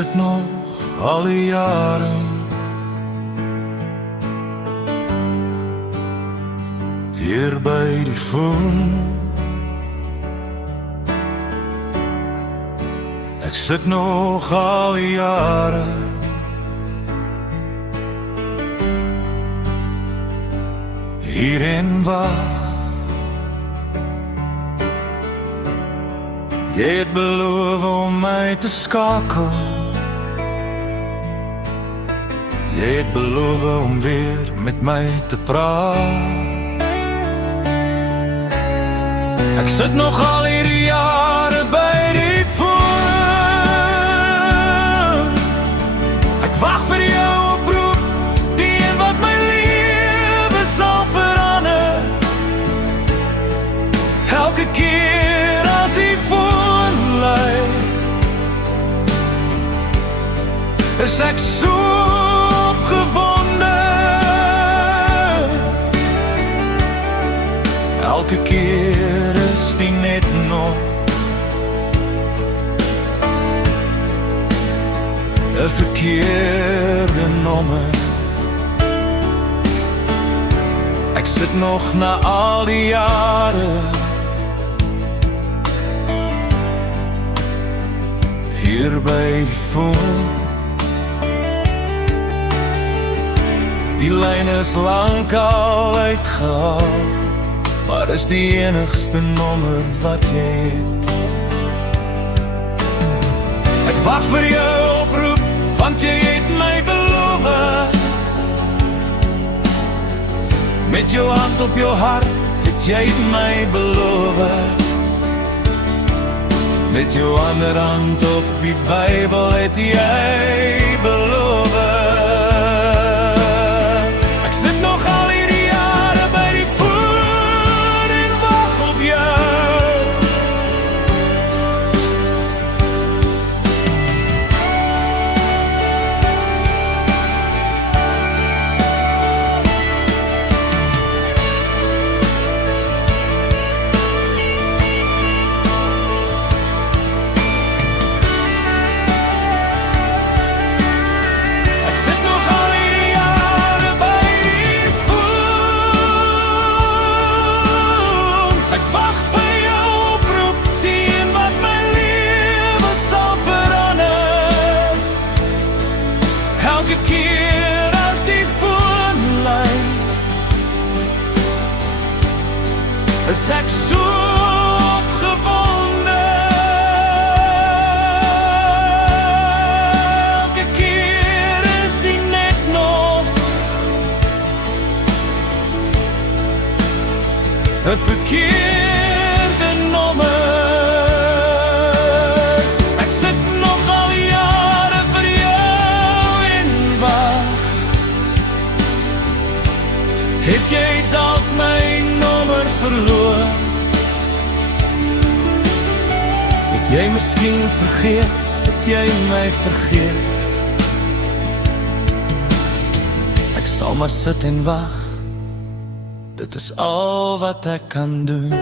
sit nog al die jare hier by die foon. Ek sit nog al die jare hier en wag. Jy het beloof om my te skakel. Jy het beloof om weer met my te praat. Ek sit nog al hierdie jare by die foon. Ek wag vir jou oproep, die een wat my lewe sal verander. Elke keer as die foon lui, is ek so opgewonde. Elke keer is die net nog 'n verkeerde nommer. Ek sit nog na al die jare hier by die foon. Die lyn is lang al uitgehaal, maar is die enigste nommer wat jy het. Ek wag vir jou oproep, want jy het my beloof. Met jou hand op jou hart het jy my beloof. Met jou ander hand op die Bybel het jy beloof. Ek sit nog al hierdie jare by die foon en wag op jou. Elke keer as die foon lui, is ek so opgewonde. Elke keer is die net nog 'n verkeerde nommer. Het jy dalk my nommer verloor? Het jy miskien vergeet, het jy my vergeet? Ek sal maar sit en wag, dit is al wat ek kan doen.